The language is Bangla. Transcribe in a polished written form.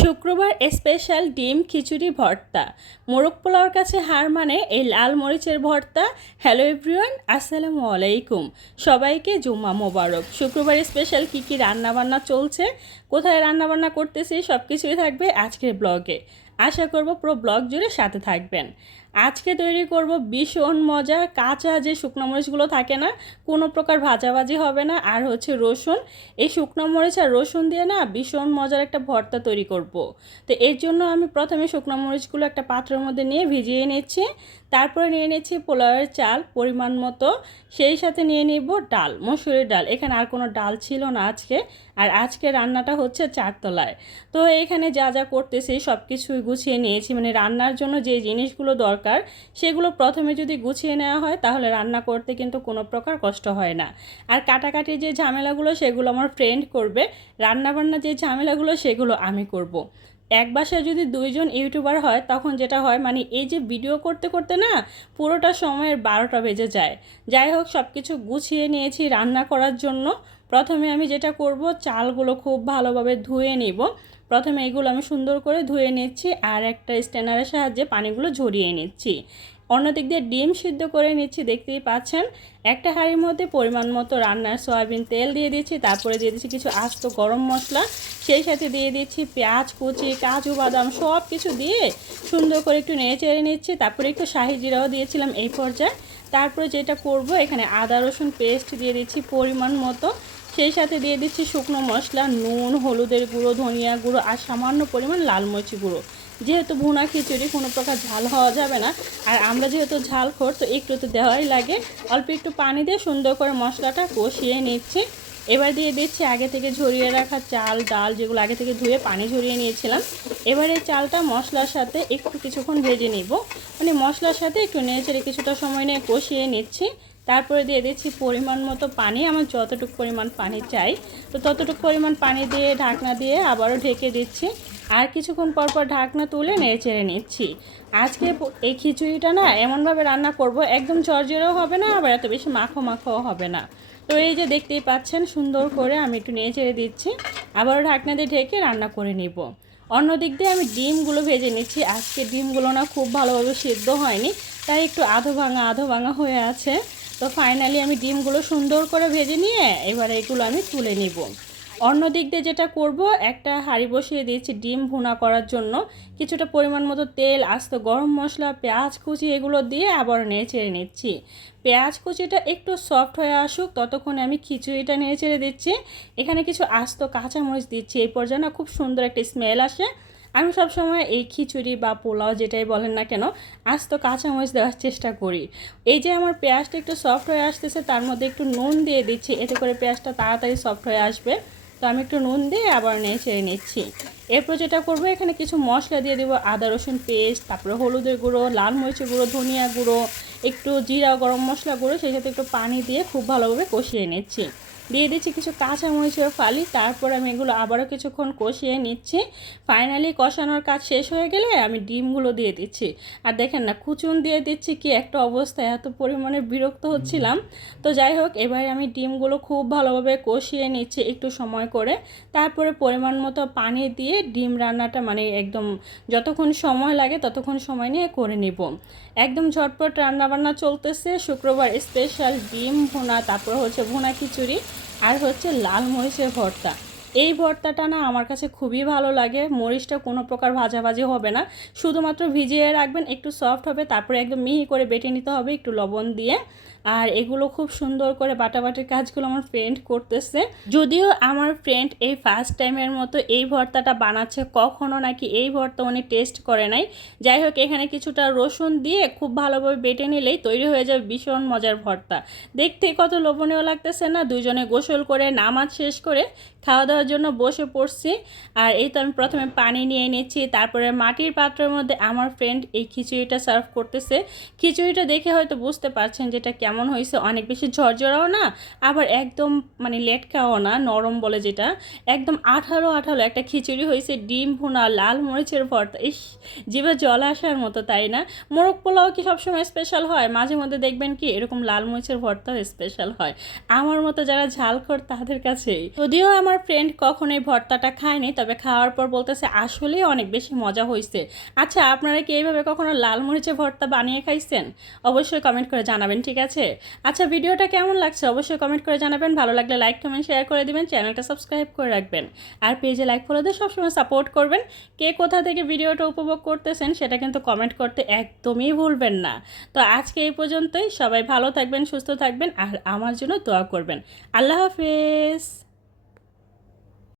শুক্রবার স্পেশাল ডিম খিচুড়ি ভর্তা। মোরগ পোলাওর কাছে হার মানে এই লাল মরিচের ভর্তা। হ্যালো এভরিওয়ান, আসসালামু আলাইকুম। সবাইকে জুম্মা মোবারক। শুক্রবার স্পেশাল কী রান্নাবান্না চলছে, কোথায় রান্নাবান্না করতেছি, সব কিছুই থাকবে আজকের ব্লগে। আশা করব পুরো ব্লগ জুড়ে সাথে থাকবেন। আজকে তৈরি করব ভীষণ মজার কাঁচা যে শুকনো মরিচগুলো থাকে না, কোনো প্রকার ভাজাভাজি হবে না, আর হচ্ছে রসুন। এই শুকনো মরিচ আর রসুন দিয়ে না ভীষণ মজার একটা ভর্তা তৈরি করব। তো এর জন্য আমি প্রথমে শুকনো মরিচগুলো একটা পাত্রের মধ্যে নিয়ে ভিজিয়ে নিচ্ছি। তারপরে নিয়ে নিচ্ছি পোলাওয়ের চাল পরিমাণ মতো, সেই সাথে নিয়ে নিব ডাল, মসুরের ডাল। এখানে আর কোনো ডাল ছিল না আজকে। আর আজকে রান্নাটা হচ্ছে চারতলায়। তো এখানে যা যা করতেছি সব কিছুই গুছিয়ে নিয়েছি, মানে রান্নার জন্য যে জিনিসগুলো দরকার সেগুলো প্রথমে যদি গুছিয়ে নেওয়া হয় তাহলে রান্না করতে কিন্তু কোনো প্রকার কষ্ট হয় না। আর কাটাকাটি যে ঝামেলাগুলো সেগুলো আমার ফ্রেন্ড করবে, রান্নাবান্না যে ঝামেলাগুলো সেগুলো আমি করব। এক বাসায় যদি দুইজন ইউটিউবার হয় তখন যেটা হয়, মানে এই যে ভিডিও করতে করতে না পুরোটা সময়ের 12টা বেজে যায়। যাই হোক, সব কিছু গুছিয়ে নিয়েছি রান্না করার জন্য। প্রথমে আমি যেটা করব, চালগুলো খুব ভালোভাবে ধুয়ে নিব। প্রথমে এগুলো আমি সুন্দর করে ধুয়ে নিচ্ছি আর একটা স্ট্যানারের সাহায্যে পানিগুলো ঝরিয়ে নিচ্ছি। অন্যদিক দিয়ে ডিম সিদ্ধ করে নিচ্ছি, দেখতেই পাচ্ছেন। একটা হাঁড়ির মধ্যে পরিমাণ মতো রান্নার সয়াবিন তেল দিয়ে দিচ্ছি, তারপরে দিয়ে দিচ্ছি কিছু আস্ত গরম মশলা, সেই সাথে দিয়ে দিচ্ছি পেঁয়াজ কুচি, কাজু বাদাম সব কিছু দিয়ে সুন্দর করে একটু নেড়ে চেড়ে নিচ্ছি। তারপরে একটু শাহি জিরাও দিয়েছিলাম এই পর্যায়ে। তারপরে যেটা করব, এখানে আদা রসুন পেস্ট দিয়ে দিচ্ছি পরিমাণ মতো, সেই সাথে দিয়ে দিচ্ছি শুকনো মশলা, নুন, হলুদের গুঁড়ো, ধনিয়া গুঁড়ো আর সামান্য পরিমাণ লাল মরিচ গুঁড়ো। যেহেতু ভুনা খিচুড়ি কোনো প্রকার ঝাল হওয়া যাবে না, আর আমরা যেহেতু ঝাল খোর তো একটু তো দেওয়াই লাগে। অল্প একটু পানি দিয়ে সুন্দর করে মশলাটা কষিয়ে নিচ্ছি। এবার দিয়ে দিচ্ছি আগে থেকে ঝরিয়ে রাখা চাল ডাল, যেগুলো আগে থেকে ধুয়ে পানি ঝরিয়ে নিয়েছিলাম। এবার এই চালটা মশলার সাথে একটু কিছুক্ষণ ভেজে নিব, মানে মশলার সাথে একটু নেড়ে কিছুটা সময় নিয়ে কষিয়ে নিচ্ছি। তারপরে দিয়ে দিচ্ছি পরিমাণ মতো পানি, আমার যতটুকু পরিমাণ পানি চাই তো ততটুকু পরিমাণ পানি দিয়ে ঢাকনা দিয়ে আবারও ঢেকে দিচ্ছি। আর কিছুক্ষণ পর পর ঢাকনা তুলে নেড়ে চেড়ে নিচ্ছি। আজকে এই খিচুড়িটা না এমনভাবে রান্না করব, একদম ঝরঝরেও হবে না, আবার এত বেশি মাখো মাখোও হবে না। তো এই যে দেখতেই পাচ্ছেন, সুন্দর করে আমি একটু নেড়ে চেড়ে দিচ্ছি, আবারও ঢাকনা দিয়ে ঢেকে রান্না করে নিব। অন্য দিক দিয়ে আমি ডিমগুলো ভেজে নিচ্ছি। আজকে ডিমগুলো না খুব ভালোভাবে সিদ্ধ হয়নি, তাই একটু আধো ভাঙা হয়ে আছে। তো ফাইনালি আমি ডিমগুলো সুন্দর করে ভেজে নিয়ে এবার এগুলো আমি তুলে নিব। অন্য দিক দিয়ে যেটা করব, একটা হাঁড়ি বসিয়ে দিয়েছি ডিম ভুনা করার জন্য। কিছুটা পরিমাণ মতো তেল, আস্ত গরম মশলা, পেঁয়াজ কুচি এগুলো দিয়ে আবার নেড়ে চেড়ে নিচ্ছি। পেঁয়াজ কুচিটা একটু সফট হয়ে আসুক ততক্ষণে আমি খিচুড়িটা নেড়ে চেড়ে দিচ্ছি। এখানে কিছু আস্ত কাঁচামরিচ দিচ্ছি, এই পর্যায়ে না খুব সুন্দর একটা স্মেল আসে। আমি সবসময় এই খিচুড়ি বা পোলাও যেটাই বলেন না কেন আস্ত কাঁচামরিচ দেওয়ার চেষ্টা করি। এই যে আমার পেঁয়াজটা একটু সফট হয়ে আসতেছে, তার মধ্যে একটু নুন দিয়ে দিচ্ছি, এতে করে পেঁয়াজটা তাড়াতাড়ি সফট হয়ে আসবে। তো আমি একটু নুন দিয়ে আবার নেড়ে চেড়ে নিচ্ছি। এরপর যেটা করবো, এখানে কিছু মশলা দিয়ে দেবো, আদা রসুন পেস্ট, তারপরে হলুদের গুঁড়ো, লাল মরিচের গুঁড়ো, ধনিয়া গুঁড়ো, একটু জিরা গরম মশলা গুঁড়ো, সেই সাথে একটু পানি দিয়ে খুব ভালোভাবে কষিয়ে নিচ্ছি। দিয়ে দিচ্ছি কিছু কাঁচা মরিচের ফালি, তারপর আমি এগুলো আবারও কিছুক্ষণ কষিয়ে নিচ্ছি। ফাইনালি কষানোর কাজ শেষ হয়ে গেলে আমি ডিমগুলো দিয়ে দিচ্ছি। আর দেখেন না, কুচুন দিয়ে দিচ্ছি, কি একটা অবস্থা, এত পরিমাণে বিরক্ত হচ্ছিলাম। তো যাই হোক, এবার আমি ডিমগুলো খুব ভালোভাবে কষিয়ে নিচ্ছি একটু সময় করে। তারপরে পরিমাণ মতো পানি দিয়ে ডিম রান্নাটা মানে একদম যতক্ষণ সময় লাগে ততক্ষণ সময় নিয়ে করে নিব। একদম ঝটপট রান্নাবান্না চলতেছে। শুক্রবার স্পেশাল ডিম ভুনা, তারপর হচ্ছে ভুনা খিচুড়ি, আর হচ্ছে লাল মরিচের ভর্তা। এই ভর্তাটা না আমার কাছে খুবই ভালো লাগে। মরিচটা কোনো প্রকার ভাজাভাজি হবে না, শুধুমাত্র ভিজিয়ে রাখবেন, একটু সফট হবে, তারপরে একদম মিহি করে বেটে নিতে হবে একটু লবণ দিয়ে। আর এগুলো খুব সুন্দর করে বাটাবাটির কাজগুলো আমার ফ্রেন্ড করতেছে। যদিও আমার ফ্রেন্ড এই ফার্স্ট টাইমের মতো এই ভর্তাটা বানাচ্ছে, কখনো নাকি এই ভর্তা উনি টেস্ট করে নাই। যাই হোক, এখানে কিছুটা রসুন দিয়ে খুব ভালোভাবে বেটে নিলেই তৈরি হয়ে যাবে ভীষণ মজার ভর্তা। দেখতে কত লোভনীয় লাগতেছে না। দুইজনে গোসল করে নামাজ শেষ করে খাওয়া দাওয়ার জন্য বসে পড়ছি। আর এই তো আমি প্রথমে পানি নিয়ে নিচ্ছি, তারপরে মাটির পাত্রের মধ্যে আমার ফ্রেন্ড এই খিচুড়িটা সার্ভ করতেছে। খিচুড়িটা দেখে হয়তো বুঝতে পারছেন যেটা কেমন কেমন হয়েছে, অনেক বেশি ঝরঝরাও না আবার একদম মানে লেটকাও না, নরম বলে যেটা, একদম আঠালো আঠালো একটা খিচুড়ি হয়েছে, ডিম ভুনা, লাল মরিচের ভর্তা, ইস জিভে জল আসার মতো, তাই না? মোরগ পোলাও কি সবসময় স্পেশাল হয়? মাঝে মধ্যে দেখবেন কি এরকম লাল মরিচের ভর্তাও স্পেশাল হয় আমার মতো যারা ঝালখোর তাদের কাছেই। যদিও আমার ফ্রেন্ড কখনো এই ভর্তাটা খায়নি, তবে খাওয়ার পর বলতেছে আসলেই অনেক বেশি মজা হয়েছে। আচ্ছা, আপনারা কি এইভাবে কখনো লাল মরিচের ভর্তা বানিয়ে খাইছেন? অবশ্যই কমেন্ট করে জানাবেন, ঠিক আছে? আচ্ছা, ভিডিওটা কেমন লাগছে অবশ্যই কমেন্ট করে জানাবেন। ভালো লাগলে লাইক কমেন্ট শেয়ার করে দিবেন, চ্যানেলটা সাবস্ক্রাইব করে রাখবেন, আর পেজে লাইক ফলো দিয়ে সবসময় সাপোর্ট করবেন। কে কোথা থেকে ভিডিওটা উপভোগ করতেছেন সেটা কিন্তু কমেন্ট করতে একদমই ভুলবেন না। তো আজকে এই পর্যন্তই, সবাই ভালো থাকবেন, সুস্থ থাকবেন, আর আমার জন্য দোয়া করবেন। আল্লাহ হাফেজ।